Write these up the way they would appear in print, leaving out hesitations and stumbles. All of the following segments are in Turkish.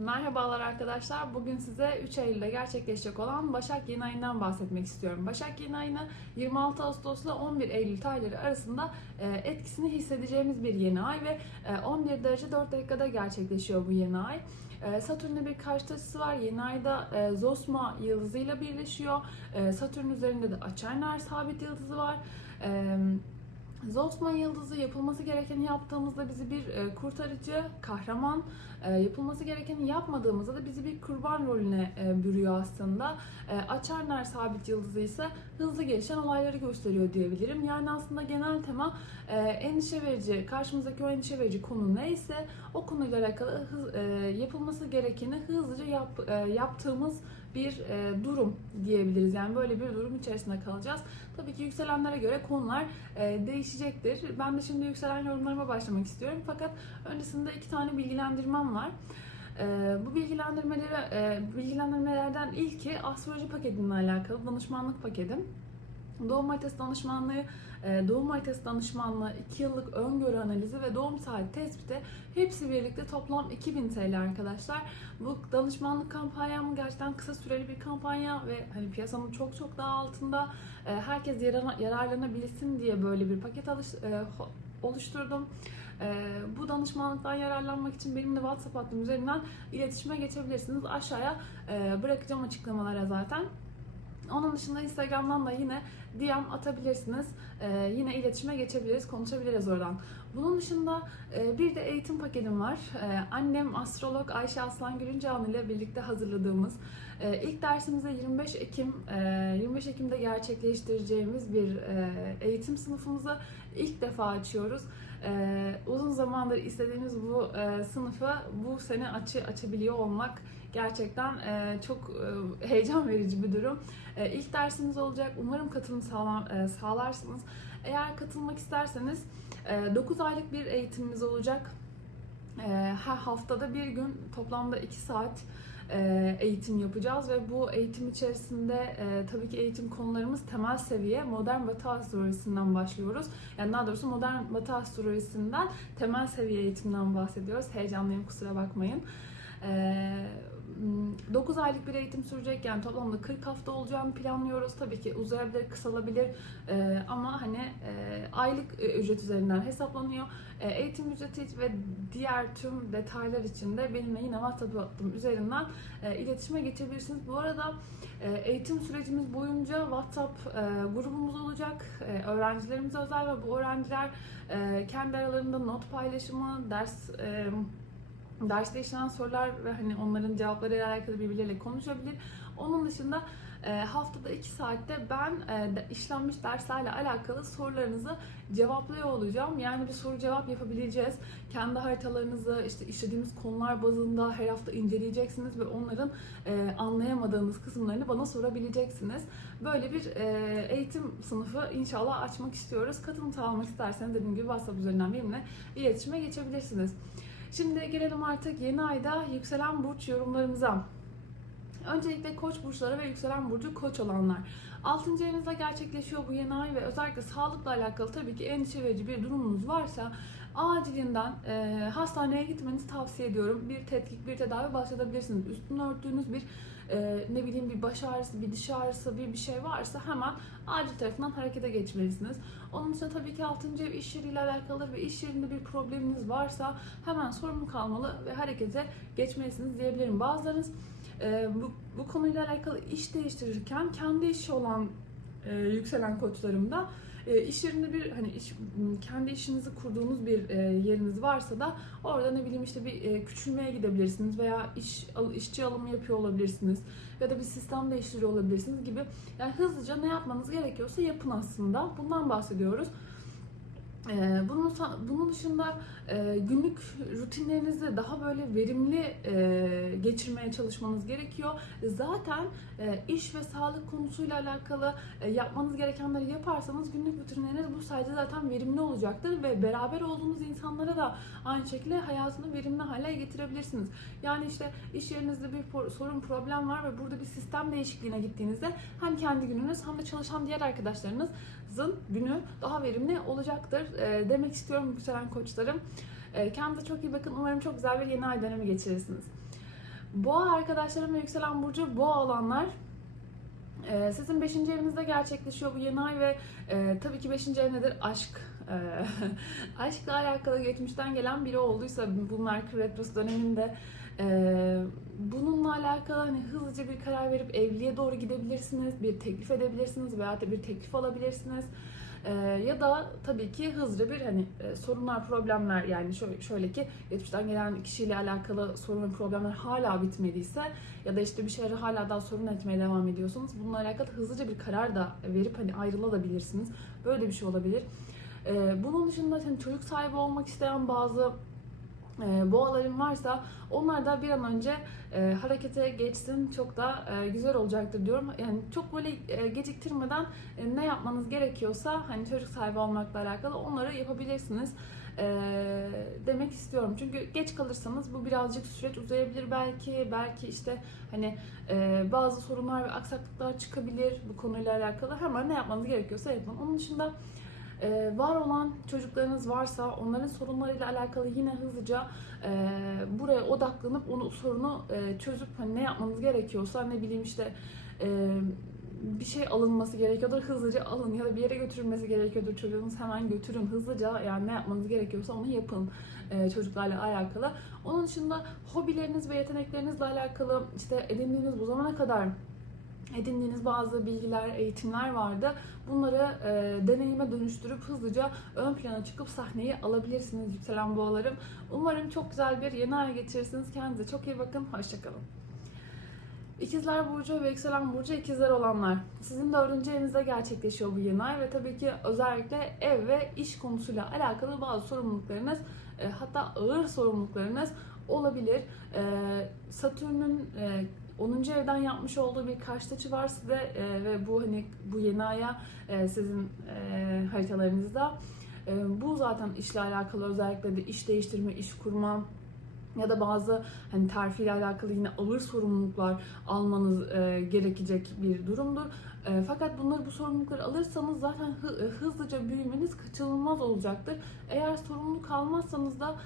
Merhabalar arkadaşlar. Bugün size 3 Eylül'de gerçekleşecek olan Başak Yeni Ayı'ndan bahsetmek istiyorum. Başak Yeni Ayı'nı 26 Ağustos ile 11 Eylül tarihleri arasında etkisini hissedeceğimiz bir yeni ay ve 11 derece 4 dakikada gerçekleşiyor bu yeni ay. Satürn'le bir karşıt açısı var. Yeni ayda Zosma yıldızıyla birleşiyor. Satürn üzerinde de Açerner sabit yıldızı var. Zosma yıldızı yapılması gerekeni yaptığımızda bizi bir kurtarıcı, kahraman, yapılması gerekeni yapmadığımızda da bizi bir kurban rolüne bürüyor aslında. Açerner sabit yıldızı ise hızlı gelişen olayları gösteriyor diyebilirim. Yani aslında genel tema endişe verici, karşımızdaki o endişe verici konu neyse o konuyla alakalı yapılması gerekeni hızlıca yaptığımız bir durum diyebiliriz. Yani böyle bir durum içerisinde kalacağız. Tabii ki yükselenlere göre konular değişecektir. Ben de şimdi yükselen yorumlarıma başlamak istiyorum. Fakat öncesinde 2 tane bilgilendirmem var. Bu bilgilendirmelerden ilki astroloji paketimle alakalı danışmanlık paketim. Doğum haritası danışmanlığı, 2 yıllık öngörü analizi ve doğum saati tespiti hepsi birlikte toplam 2000 TL arkadaşlar. Bu danışmanlık kampanyam gerçekten kısa süreli bir kampanya ve hani piyasanın çok daha altında. Herkes yararlanabilsin diye böyle bir paket oluşturdum. Bu danışmanlıktan yararlanmak için benimle WhatsApp hattım üzerinden iletişime geçebilirsiniz. Aşağıya bırakacağım açıklamalara zaten. Onun dışında Instagram'dan da yine DM atabilirsiniz. Yine iletişime geçebiliriz, konuşabiliriz oradan. Bunun dışında bir de eğitim paketim var. Annem astrolog Ayşe Aslan Gülüncan ile birlikte hazırladığımız ilk dersimizde 25 Ekim'de gerçekleştireceğimiz bir eğitim sınıfımızı ilk defa açıyoruz. Uzun zamandır istediğimiz bu sınıfı bu sene açabiliyor olmak gerçekten çok heyecan verici bir durum. İlk dersimiz olacak. Umarım katılım sağlarsınız. Eğer katılmak isterseniz 9 aylık bir eğitimimiz olacak. Her haftada bir gün toplamda 2 saat eğitim yapacağız ve bu eğitim içerisinde tabii ki eğitim konularımız temel seviye modern Batı astrolojisinden başlıyoruz. Yani daha doğrusu modern Batı astrolojisinden temel seviye eğitimden bahsediyoruz. Heyecanlıyım, kusura bakmayın. 9 aylık bir eğitim sürecek, yani toplamda 40 hafta olacağını planlıyoruz. Tabii ki uzayabilir, kısalabilir ama hani aylık ücret üzerinden hesaplanıyor. Eğitim ücreti ve diğer tüm detaylar için de benimle yine WhatsApp hattım üzerinden iletişime geçebilirsiniz. Bu arada eğitim sürecimiz boyunca WhatsApp grubumuz olacak. Öğrencilerimize özel ve bu öğrenciler kendi aralarında not paylaşımı, derste işlenen sorular ve hani onların cevaplarıyla alakalı birbirleriyle konuşabilir. Onun dışında haftada 2 saatte ben işlenmiş derslerle alakalı sorularınızı cevaplıyor olacağım. Yani bir soru cevap yapabileceğiz. Kendi haritalarınızı işte işlediğimiz konular bazında her hafta inceleyeceksiniz ve onların anlayamadığınız kısımlarını bana sorabileceksiniz. Böyle bir eğitim sınıfı inşallah açmak istiyoruz. Katılım sağlamak isterseniz dediğim gibi WhatsApp üzerinden benimle iletişime geçebilirsiniz. Şimdi gelelim artık yeni ayda yükselen burç yorumlarımıza. Öncelikle Koç burçları ve yükselen burcu Koç olanlar. 6. evinizde gerçekleşiyor bu yeni ay ve özellikle sağlıkla alakalı tabii ki endişe verici bir durumunuz varsa acilinden hastaneye gitmenizi tavsiye ediyorum. Bir tetkik, bir tedavi başlatabilirsiniz. Üstünü örttüğünüz bir ne bileyim bir baş ağrısı, bir diş ağrısı, bir şey varsa hemen acil tarafından harekete geçmelisiniz. Onun için tabii ki 6. ev iş yeriyle alakalı ve iş yerinde bir probleminiz varsa hemen sorumlu kalmalı ve harekete geçmelisiniz diyebilirim. Bazılarınız bu konuyla alakalı iş değiştirirken kendi işi olan yükselen koçlarımda iş yerinde bir hani kendi işinizi kurduğunuz bir yeriniz varsa da orada ne bileyim işte bir küçülmeye gidebilirsiniz veya işçi alımı yapıyor olabilirsiniz ya da bir sistem değiştiriyor olabilirsiniz gibi. Yani hızlıca ne yapmanız gerekiyorsa yapın aslında. Bundan bahsediyoruz. Bunun dışında günlük rutinlerinizi daha böyle verimli geçirmeye çalışmanız gerekiyor. Zaten iş ve sağlık konusuyla alakalı yapmanız gerekenleri yaparsanız günlük rutinleriniz bu sayede zaten verimli olacaktır ve beraber olduğunuz insanlara da aynı şekilde hayatını verimli hale getirebilirsiniz. Yani işte iş yerinizde bir sorun, problem var ve burada bir sistem değişikliğine gittiğinizde hem kendi gününüz hem de çalışan diğer arkadaşlarınızın günü daha verimli olacaktır demek istiyorum yükselen koçlarım. Kendinize çok iyi bakın. Umarım çok güzel bir yeni ay dönemi geçirirsiniz. Boğa arkadaşlarım ve yükselen burcu boğa olanlar, sizin 5. evinizde gerçekleşiyor bu yeni ay ve tabii ki 5. ev nedir? Aşk. Aşkla alakalı geçmişten gelen biri olduysa bu Merkür Retrosu döneminde bununla alakalı hani hızlıca bir karar verip evliliğe doğru gidebilirsiniz, bir teklif edebilirsiniz veya da bir teklif alabilirsiniz. Ya da tabii ki hızlıca bir hani sorunlar, problemler, yani şöyle ki geçmişten gelen kişiyle alakalı sorun ve problemler hala bitmediyse ya da işte bir şeyleri hala daha sorun etmeye devam ediyorsanız bununla alakalı hızlıca bir karar da verip hani ayrılabilirsiniz. Böyle bir şey olabilir. Bunun dışında hani çocuk sahibi olmak isteyen bazı boğaların varsa onlar da bir an önce harekete geçsin, çok da güzel olacaktır diyorum. Yani çok böyle geciktirmeden ne yapmanız gerekiyorsa hani çocuk sahibi olmakla alakalı onları yapabilirsiniz demek istiyorum. Çünkü geç kalırsanız bu birazcık süreç uzayabilir belki işte hani bazı sorunlar ve aksaklıklar çıkabilir bu konuyla alakalı. Hemen ne yapmanız gerekiyorsa yapın. Onun dışında var olan çocuklarınız varsa onların sorunlarıyla alakalı yine hızlıca buraya odaklanıp onu sorunu çözüp hani ne yapmanız gerekiyorsa, ne bileyim işte bir şey alınması gerekiyordur, hızlıca alın, ya da bir yere götürülmesi gerekiyordur, çocuğunuz hemen götürün hızlıca, yani ne yapmanız gerekiyorsa onu yapın çocuklarla alakalı. Onun dışında hobileriniz ve yeteneklerinizle alakalı işte edindiğiniz, bu zamana kadar edindiğiniz bazı bilgiler, eğitimler vardı. Bunları deneyime dönüştürüp hızlıca ön plana çıkıp sahneyi alabilirsiniz yükselen boğalarım. Umarım çok güzel bir yeni ay geçirirsiniz. Kendinize çok iyi bakın. Hoşçakalın. İkizler Burcu ve yükselen burcu ikizler olanlar. Sizin 4. evinizde gerçekleşiyor bu yeni ay ve tabii ki özellikle ev ve iş konusuyla alakalı bazı sorumluluklarınız, hatta ağır sorumluluklarınız olabilir. Satürn'ün 10. evden yapmış olduğu bir karşıt açı var size ve bu hani bu yeni aya sizin haritalarınızda. Bu zaten işle alakalı, özellikle de iş değiştirme, iş kurma ya da bazı hani terfi ile alakalı yine ağır sorumluluklar almanız gerekecek bir durumdur. Fakat bu sorumlulukları alırsanız zaten hızlıca büyümeniz kaçınılmaz olacaktır. Eğer sorumluluk almazsanız da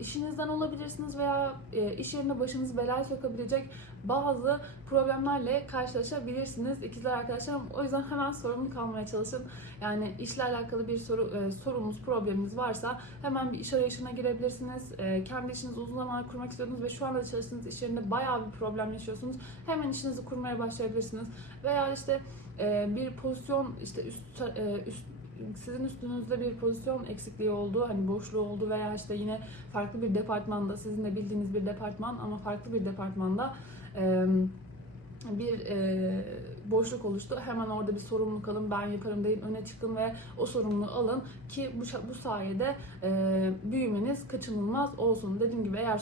işinizden olabilirsiniz veya iş yerine başınızı belaya sokabilecek bazı problemlerle karşılaşabilirsiniz ikizler arkadaşlarım. O yüzden hemen sorumluluk almaya çalışın. Yani işle alakalı bir sorununuz, probleminiz varsa hemen bir iş arayışına girebilirsiniz. Kendi işinizi uzun zaman kurmak istiyordunuz ve şu anda çalıştığınız iş yerinde bayağı bir problem yaşıyorsunuz. Hemen işinizi kurmaya başlayabilirsiniz. Veya işte bir pozisyon, işte sizin üstünüzde bir pozisyon eksikliği oldu, hani boşluğu oldu veya işte yine farklı bir departmanda, sizin de bildiğiniz bir departman ama farklı bir departmanda bir boşluk oluştu. Hemen orada bir sorumluluk alın, ben yaparım deyin, öne çıkın ve o sorumluluğu alın ki bu sayede büyümeniz kaçınılmaz olsun. Dediğim gibi eğer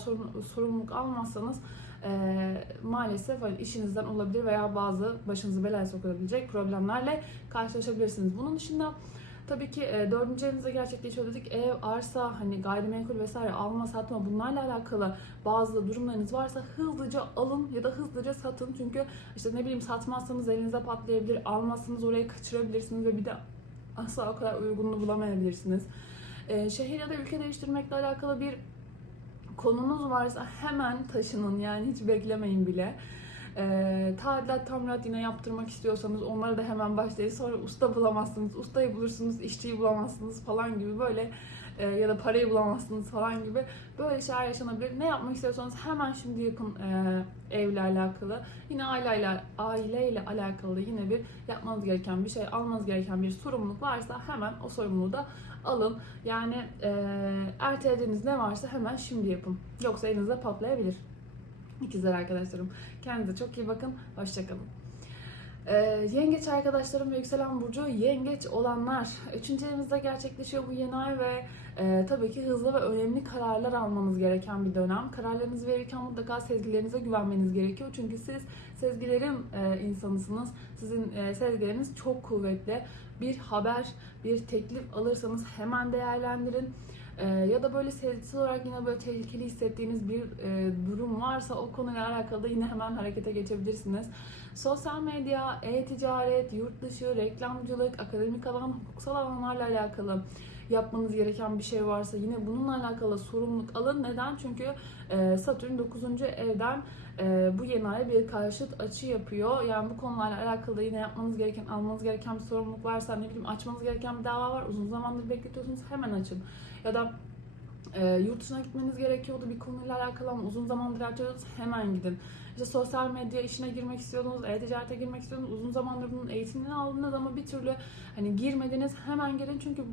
sorumluluk almazsanız maalesef hani işinizden olabilir veya bazı başınızı belaya sokabilecek problemlerle karşılaşabilirsiniz. Bunun dışında tabii ki 4. evinizde gerçekleşiyor dedik. Ev, arsa, hani gayrimenkul vesaire alma, satma, bunlarla alakalı bazı durumlarınız varsa hızlıca alın ya da hızlıca satın. Çünkü işte ne bileyim satmazsanız elinize patlayabilir, almazsanız orayı kaçırabilirsiniz ve bir de asla o kadar uygununu bulamayabilirsiniz. Şehir ya da ülke değiştirmekle alakalı bir konunuz varsa hemen taşının, yani hiç beklemeyin bile. Tadilat, tamirat yine yaptırmak istiyorsanız onlara da hemen başlayın. Sonra usta bulamazsınız, ustayı bulursunuz, işçiyi bulamazsınız falan gibi böyle ya da parayı bulamazsınız falan gibi böyle şeyler yaşanabilir. Ne yapmak istiyorsanız hemen şimdi yapın evle alakalı. Yine aileyle alakalı yine bir yapmanız gereken bir şey, almanız gereken bir sorumluluk varsa hemen o sorumluluğu da alın. Yani ertelediğiniz ne varsa hemen şimdi yapın. Yoksa elinizde patlayabilir. İkizler arkadaşlarım. Kendinize çok iyi bakın. Hoşçakalın. Yengeç arkadaşlarım ve yükselen burcu yengeç olanlar. 3. evinizde gerçekleşiyor bu yeni ay ve tabii ki hızlı ve önemli kararlar almanız gereken bir dönem. Kararlarınızı verirken mutlaka sezgilerinize güvenmeniz gerekiyor. Çünkü siz sezgilerin insanısınız. Sizin sezgileriniz çok kuvvetli. Bir haber, bir teklif alırsanız hemen değerlendirin. Ya da böyle sezgisel olarak yine böyle tehlikeli hissettiğiniz bir durum varsa o konuyla alakalı da yine hemen harekete geçebilirsiniz. Sosyal medya, e-ticaret, yurt dışı, reklamcılık, akademik alan, hukuksal alanlarla alakalı yapmanız gereken bir şey varsa yine bununla alakalı sorumluluk alın. Neden? Çünkü Satürn 9. evden bu yeni aya bir karşıt açı yapıyor. Yani bu konularla alakalı yine yapmanız gereken, almanız gereken bir sorumluluk varsa, ne bileyim açmanız gereken bir dava var, uzun zamandır bekletiyorsunuz, hemen açın. Ya da yurt dışına gitmeniz gerekiyordu bir konuyla alakalı ama uzun zamandır erteliyordunuz, hemen gidin. İşte sosyal medya işine girmek istiyordunuz, e-ticarete girmek istiyordunuz, uzun zamandır bunun eğitimini aldınız ama bir türlü hani girmediniz, hemen girin çünkü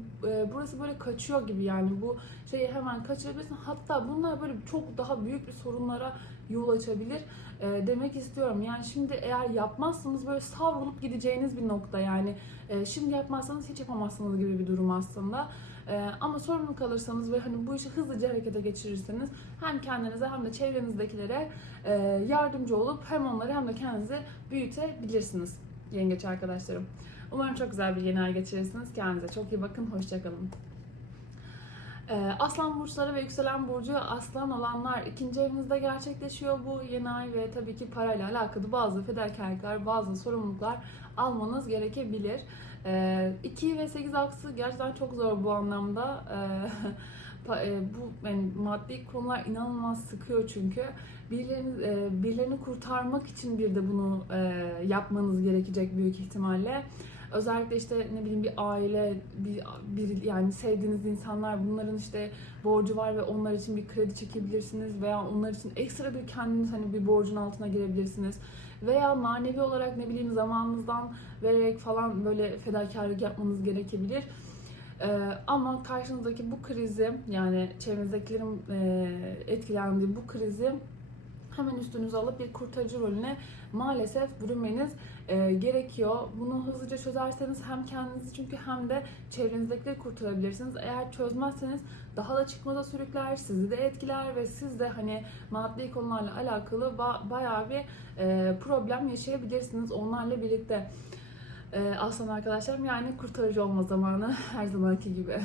burası böyle kaçıyor gibi, yani bu şeyi hemen kaçırabilirsiniz. Hatta bunlar böyle çok daha büyük bir sorunlara yol açabilir demek istiyorum. Yani şimdi eğer yapmazsanız böyle savrulup gideceğiniz bir nokta, yani şimdi yapmazsanız hiç yapamazsınız gibi bir durum aslında. Ama sorumlu kalırsanız ve hani bu işi hızlıca harekete geçirirseniz hem kendinize hem de çevrenizdekilere yardımcı olup hem onları hem de kendinizi büyütebilirsiniz yengeç arkadaşlarım. Umarım çok güzel bir yeni ay geçirirsiniz. Kendinize çok iyi bakın. Hoşça kalın. Aslan burçları ve yükselen burcu aslan olanlar, ikinci evinizde gerçekleşiyor bu yeni ay ve tabii ki parayla alakalı bazı fedakarlıklar, bazı sorumluluklar almanız gerekebilir. 2 ve 8 aksı gerçekten çok zor bu anlamda. Bu yani maddi konular inanılmaz sıkıyor çünkü. Birilerini kurtarmak için bir de bunu yapmanız gerekecek büyük ihtimalle. Özellikle işte ne bileyim bir aile, bir yani sevdiğiniz insanlar, bunların işte borcu var ve onlar için bir kredi çekebilirsiniz veya onlar için ekstra bir kendiniz hani bir borcun altına girebilirsiniz. Veya manevi olarak ne bileyim zamanınızdan vererek falan böyle fedakarlık yapmanız gerekebilir. Ama karşınızdaki bu krizi, yani çevrenizdekilerin etkilendiği bu krizi hemen üstünüze alıp bir kurtarıcı rolüne maalesef bürünmeniz gerekiyor. Bunu hızlıca çözerseniz hem kendinizi çünkü hem de çevrenizdekileri kurtarabilirsiniz. Eğer çözmezseniz daha da çıkmaza sürükler, sizi de etkiler ve siz de hani maddi konularla alakalı bayağı bir problem yaşayabilirsiniz onlarla birlikte. Aslan arkadaşlarım, yani kurtarıcı olma zamanı her zamanki gibi.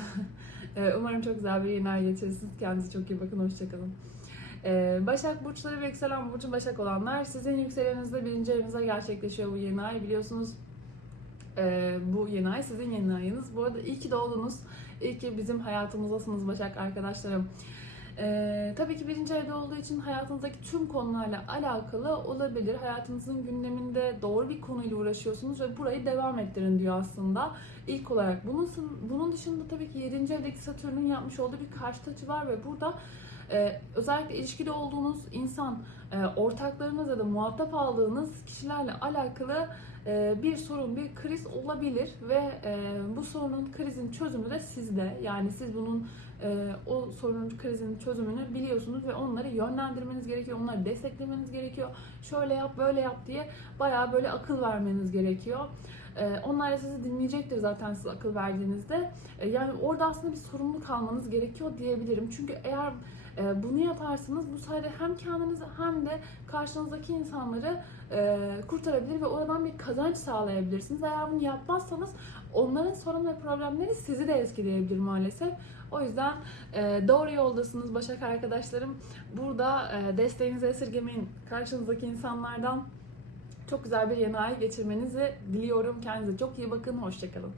Umarım çok güzel bir yeni ay geçirirsiniz. Kendinize çok iyi bakın. Hoşçakalın. Başak burçları ve yükselen burcu Başak olanlar, sizin yükselenizde 1. evinizde gerçekleşiyor bu yeni ay. Biliyorsunuz bu yeni ay sizin yeni ayınız. Bu arada iyi ki doğdunuz. İyi ki bizim hayatımızdasınız Başak arkadaşlarım. Tabii ki 1. evde olduğu için hayatınızdaki tüm konularla alakalı olabilir. Hayatınızın gündeminde doğru bir konuyla uğraşıyorsunuz ve burayı devam ettirin diyor aslında. İlk olarak bunun dışında tabii ki 7. evdeki Satürn'ün yapmış olduğu bir karşıt açı var ve burada özellikle ilişkide olduğunuz insan, ortaklarınız ya da muhatap aldığınız kişilerle alakalı bir sorun, bir kriz olabilir ve bu sorunun, krizin çözümü de sizde. Yani siz bunun o sorunun, krizin çözümünü biliyorsunuz ve onları yönlendirmeniz gerekiyor, onları desteklemeniz gerekiyor. Şöyle yap, böyle yap diye bayağı böyle akıl vermeniz gerekiyor. Onlar da sizi dinleyecektir zaten siz akıl verdiğinizde. Yani orada aslında bir sorumluluk almanız gerekiyor diyebilirim. Çünkü eğer bunu yaparsanız bu sayede hem kendinizi hem de karşınızdaki insanları kurtarabilir ve oradan bir kazanç sağlayabilirsiniz. Eğer bunu yapmazsanız onların sorun ve problemleri sizi de etkileyebilir maalesef. O yüzden doğru yoldasınız Başak arkadaşlarım. Burada desteğinizi esirgemeyin. Karşınızdaki insanlardan çok güzel bir yeni ay geçirmenizi diliyorum. Kendinize çok iyi bakın. Hoşçakalın.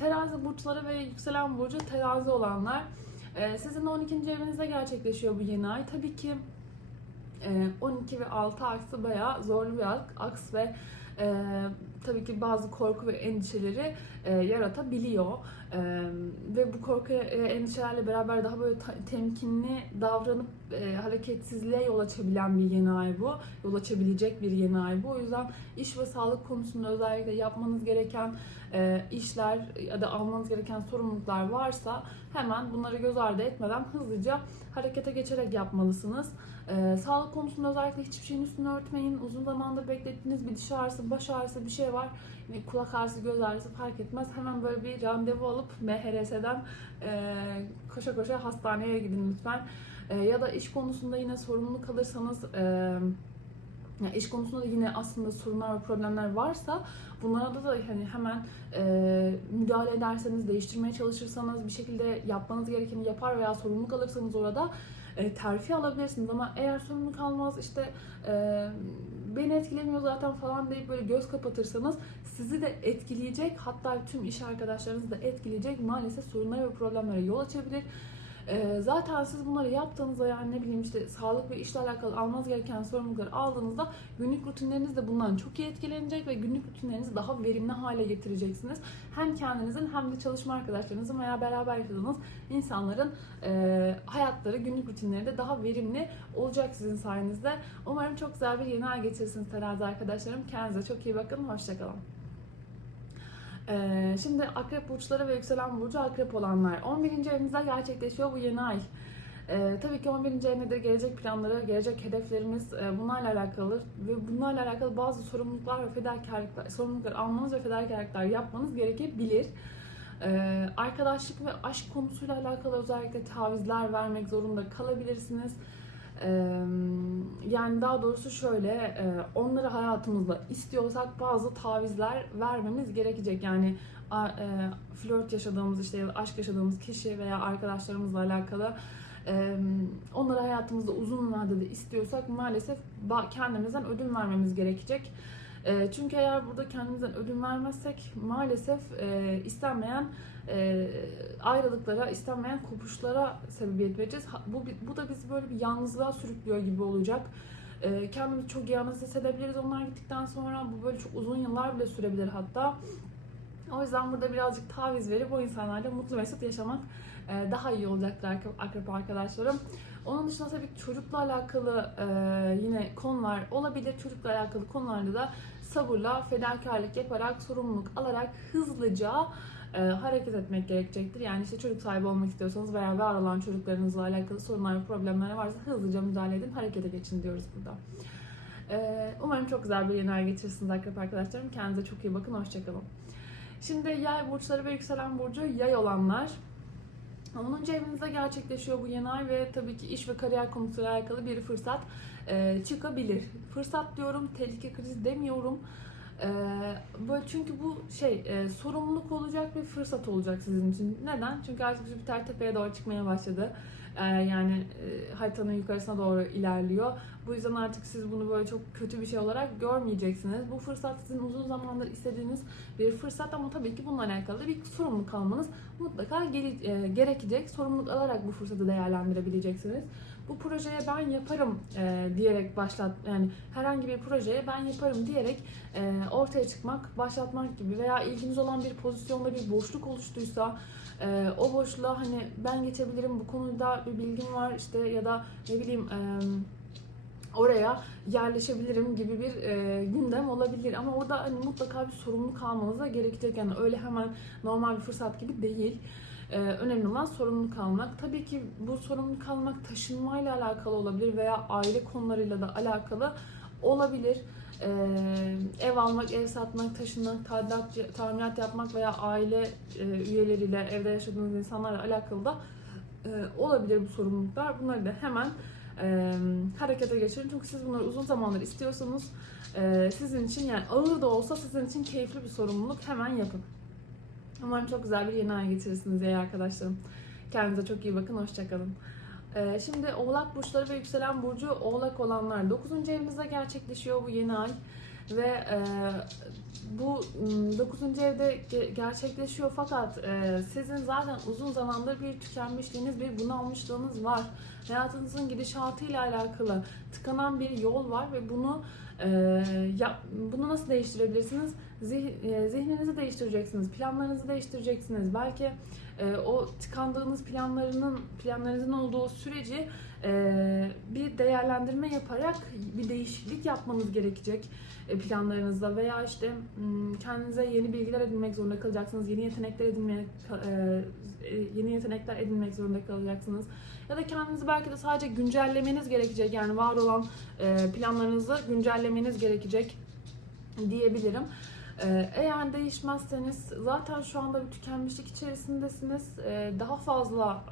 Terazi burçları ve yükselen burcu terazi olanlar, sizin 12. evinizde gerçekleşiyor bu yeni ay. Tabii ki 12 ve 6 aksı bayağı zorlu bir aks ve tabii ki bazı korku ve endişeleri yaratabiliyor. Ve bu korku endişelerle beraber daha böyle temkinli davranıp hareketsizliğe yol açabilen bir yeni ay bu. Yol açabilecek bir yeni ay bu. O yüzden iş ve sağlık konusunda özellikle yapmanız gereken işler ya da almanız gereken sorumluluklar varsa hemen bunları göz ardı etmeden hızlıca harekete geçerek yapmalısınız. Sağlık konusunda özellikle hiçbir şeyin üstünü örtmeyin. Uzun zamandır beklettiğiniz bir diş ağrısı, baş ağrısı bir şey var. Kulak ağrısı, göz ağrısı fark etmez. Hemen böyle bir randevu alıp MHRS'den koşa koşa hastaneye gidin lütfen. Ya da iş konusunda yine sorumlu kalırsanız, yani iş konusunda da yine aslında sorunlar ve problemler varsa bunlara da hani hemen müdahale ederseniz, değiştirmeye çalışırsanız, bir şekilde yapmanız gerekeni yapar veya sorumluluk alırsanız orada terfi alabilirsiniz. Ama eğer sorumluluk almaz, işte beni etkilemiyor zaten falan deyip böyle göz kapatırsanız sizi de etkileyecek, hatta tüm iş arkadaşlarınızı da etkileyecek maalesef sorunlara ve problemlere yol açabilir. Zaten siz bunları yaptığınızda, yani ne bileyim işte sağlık ve işle alakalı almanız gereken sorumlulukları aldığınızda günlük rutinleriniz de bundan çok iyi etkilenecek ve günlük rutinlerinizi daha verimli hale getireceksiniz. Hem kendinizin hem de çalışma arkadaşlarınızın veya beraber yaşadığınız insanların hayatları, günlük rutinleri de daha verimli olacak sizin sayenizde. Umarım çok güzel bir yeni ay geçirirsiniz terazi arkadaşlarım. Kendinize çok iyi bakın. Hoşçakalın. Şimdi akrep burçları ve yükselen burcu akrep olanlar. 11. evinizde gerçekleşiyor bu yeni ay. Tabii ki 11. ev nedir? Gelecek planları, gelecek hedeflerimiz, bunlarla alakalı ve bunlarla alakalı bazı sorumluluklar ve fedakarlıklar, sorumluluklar almanız ve fedakarlıklar yapmanız gerekebilir. Arkadaşlık ve aşk konusuyla alakalı özellikle tavizler vermek zorunda kalabilirsiniz. Yani daha doğrusu şöyle, onları hayatımızda istiyorsak bazı tavizler vermemiz gerekecek. Yani flört yaşadığımız, işte ya da aşk yaşadığımız kişi veya arkadaşlarımızla alakalı onları hayatımızda uzun vadede istiyorsak maalesef kendimizden ödün vermemiz gerekecek. Çünkü eğer burada kendimizden ödün vermezsek maalesef istenmeyen ayrılıklara, istenmeyen kopuşlara sebebiyet vereceğiz. Bu da bizi böyle bir yalnızlığa sürüklüyor gibi olacak. Kendimizi çok yalnız hissedebiliriz onlar gittikten sonra. Bu böyle çok uzun yıllar bile sürebilir hatta. O yüzden burada birazcık taviz verip o insanlarla mutlu mesut yaşamak daha iyi olacaktır akrep arkadaşlarım. Onun dışında tabii çocukla alakalı yine konular olabilir. Çocukla alakalı konularda da sabırla, fedakarlık yaparak, sorumluluk alarak hızlıca hareket etmek gerekecektir. Yani işte çocuk sahibi olmak istiyorsanız veya var olan çocuklarınızla alakalı sorunlar ve problemler varsa hızlıca müdahale edin, harekete geçin diyoruz burada. Umarım çok güzel bir yeni ay geçirirsiniz akrep arkadaşlarım. Kendinize çok iyi bakın, hoşçakalın. Şimdi yay burçları ve yükselen burcu yay olanlar. 10. evinizde gerçekleşiyor bu yeni ay ve tabii ki iş ve kariyer konusuyla alakalı bir fırsat çıkabilir. Fırsat diyorum, tehlike, kriz demiyorum. Böyle çünkü bu sorumluluk olacak ve fırsat olacak sizin için. Neden? Çünkü artık Jüpiter tepeye doğru çıkmaya başladı. Yani haritanın yukarısına doğru ilerliyor. Bu yüzden artık siz bunu böyle çok kötü bir şey olarak görmeyeceksiniz. Bu fırsat sizin uzun zamandır istediğiniz bir fırsat ama tabii ki bununla alakalı bir sorumluluk almanız mutlaka gerekecek. Sorumluluk alarak bu fırsatı değerlendirebileceksiniz. Bu projeye ben yaparım diyerek yani herhangi bir projeye ben yaparım diyerek ortaya çıkmak, başlatmak gibi veya ilginiz olan bir pozisyonda bir boşluk oluştuysa o boşluğa hani ben geçebilirim, bu konuda bir bilgim var işte ya da ne bileyim oraya yerleşebilirim gibi bir gündem olabilir. Ama orada hani mutlaka bir sorumluluk almanız da gerekecek. Yani öyle hemen normal bir fırsat gibi değil. Önemli olan sorumluluk almak. Tabii ki bu sorumluluk almak taşınmayla alakalı olabilir veya aile konularıyla da alakalı olabilir. Ev almak, ev satmak, taşınmak, tamirat yapmak veya aile üyeleriyle, evde yaşadığınız insanlarla alakalı da olabilir bu sorumluluklar. Bunları da hemen harekete geçirin. Çünkü siz bunları uzun zamandır istiyorsanız sizin için, yani ağır da olsa sizin için keyifli bir sorumluluk, hemen yapın. Umarım çok güzel bir yeni ay geçirirsiniz ya arkadaşlarım. Kendinize çok iyi bakın. Hoşçakalın. Şimdi Oğlak burçları ve yükselen burcu Oğlak olanlar 9. evinizde gerçekleşiyor bu yeni ay. Ve bu 9. evde gerçekleşiyor fakat sizin zaten uzun zamandır bir tükenmişliğiniz, bir bunalmışlığınız var. Hayatınızın gidişatıyla alakalı tıkanan bir yol var ve bunu nasıl değiştirebilirsiniz? Zihninizi değiştireceksiniz, planlarınızı değiştireceksiniz. Belki o tıkandığınız planlarınızın olduğu süreci bir değerlendirme yaparak bir değişiklik yapmanız gerekecek planlarınızda veya işte kendinize yeni bilgiler edinmek zorunda kalacaksınız, yeni yetenekler edinmek zorunda kalacaksınız. Ya da kendinizi belki de sadece güncellemeniz gerekecek, yani var olan planlarınızı güncellemeniz gerekecek diyebilirim. Eğer değişmezseniz zaten şu anda bir tükenmişlik içerisindesiniz. Daha fazla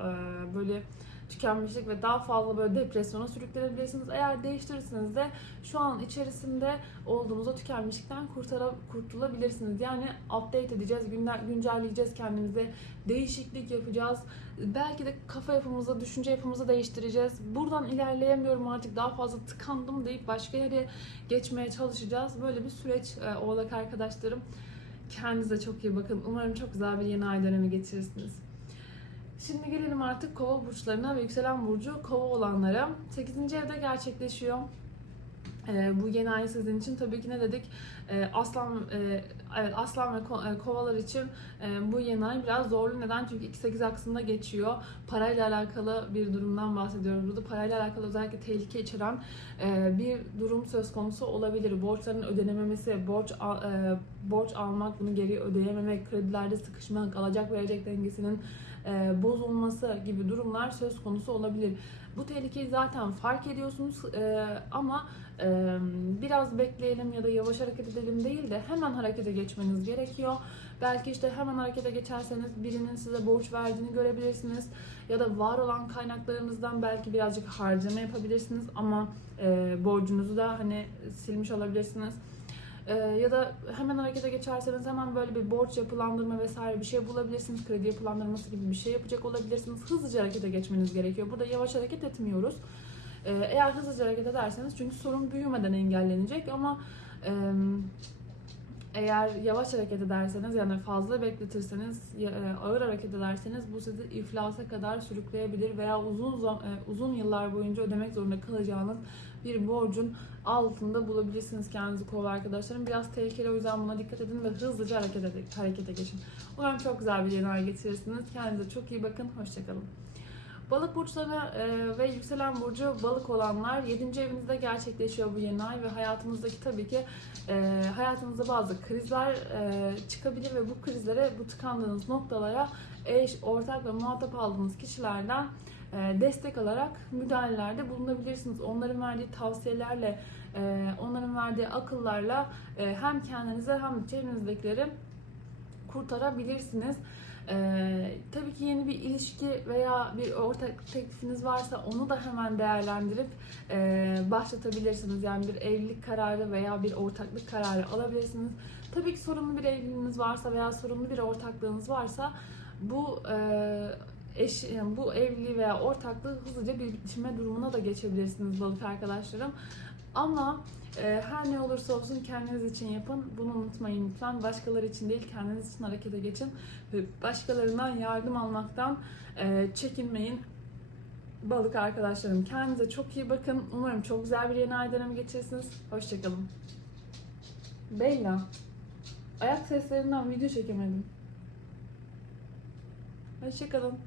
böyle tükenmişlik ve daha fazla böyle depresyona sürüklenebilirsiniz. Eğer değiştirirseniz de şu an içerisinde olduğunuz o tükenmişlikten kurtulabilirsiniz. Yani update edeceğiz, güncelleyeceğiz kendimizi, değişiklik yapacağız. Belki de kafa yapımızı, düşünce yapımızı değiştireceğiz. Buradan ilerleyemiyorum artık, daha fazla tıkandım deyip başka yere geçmeye çalışacağız. Böyle bir süreç Oğlak arkadaşlarım. Kendinize çok iyi bakın. Umarım çok güzel bir yeni ay dönemi geçirirsiniz. Şimdi gelelim artık Kova burçlarına ve yükselen burcu Kova olanlara. 8. evde gerçekleşiyor. Bu yeni ay sizin için tabii ki ne dedik? Evet, Aslan ve Kovalar için bu yeni ay biraz zorlu. Neden? Çünkü 2-8 aksında geçiyor. Parayla alakalı bir durumdan bahsediyoruz burada. Parayla alakalı özellikle tehlike içeren bir durum söz konusu olabilir. Borçların ödenememesi, borç almak, bunu geri ödeyememek, kredilerde sıkışmak, alacak verecek dengesinin bozulması gibi durumlar söz konusu olabilir. Bu tehlikeyi zaten fark ediyorsunuz ama biraz bekleyelim ya da yavaş hareket edelim değil de hemen harekete geçmeniz gerekiyor. Belki işte hemen harekete geçerseniz birinin size borç verdiğini görebilirsiniz ya da var olan kaynaklarınızdan belki birazcık harcama yapabilirsiniz ama borcunuzu da hani silmiş olabilirsiniz. Ya da hemen harekete geçerseniz hemen böyle bir borç yapılandırma vesaire bir şey bulabilirsiniz. Kredi yapılandırması gibi bir şey yapacak olabilirsiniz. Hızlıca harekete geçmeniz gerekiyor. Burada yavaş hareket etmiyoruz. Eğer hızlıca hareket ederseniz çünkü sorun büyümeden engellenecek ama eğer yavaş hareket ederseniz yani fazla bekletirseniz, ağır hareket ederseniz bu sizi iflasa kadar sürükleyebilir veya uzun yıllar boyunca ödemek zorunda kalacağınız bir borcun altında bulabilirsiniz kendinizi Kova arkadaşlarım. Biraz tehlikeli, o yüzden buna dikkat edin ve hızlıca harekete geçin. Umarım çok güzel bir yeni ay geçirirsiniz. Kendinize çok iyi bakın. Hoşçakalın. Balık burçları ve yükselen burcu balık olanlar 7. evinizde gerçekleşiyor bu yeni ay ve hayatınızdaki tabii ki hayatınızda bazı krizler çıkabilir ve bu krizlere, bu tıkandığınız noktalara eş, ortak ve muhatap aldığınız kişilerden destek alarak müdahalelerde bulunabilirsiniz. Onların verdiği tavsiyelerle, onların verdiği akıllarla hem kendinize hem de çevrenizdekileri kurtarabilirsiniz. Tabii ki yeni bir ilişki veya bir ortak teklifiniz varsa onu da hemen değerlendirip başlatabilirsiniz. Yani bir evlilik kararı veya bir ortaklık kararı alabilirsiniz. Tabii ki sorunlu bir evliliğiniz varsa veya sorunlu bir ortaklığınız varsa bu bu evliliği veya ortaklığı hızlıca bir bitirme durumuna da geçebilirsiniz balık arkadaşlarım. Ama her ne olursa olsun kendiniz için yapın. Bunu unutmayın lütfen. Başkaları için değil, kendiniz için harekete geçin. Ve başkalarından yardım almaktan çekinmeyin. Balık arkadaşlarım, kendinize çok iyi bakın. Umarım çok güzel bir yeni ay dönemi geçirirsiniz. Hoşçakalın. Bella, ayak seslerinden video çekemedim. Hoşçakalın.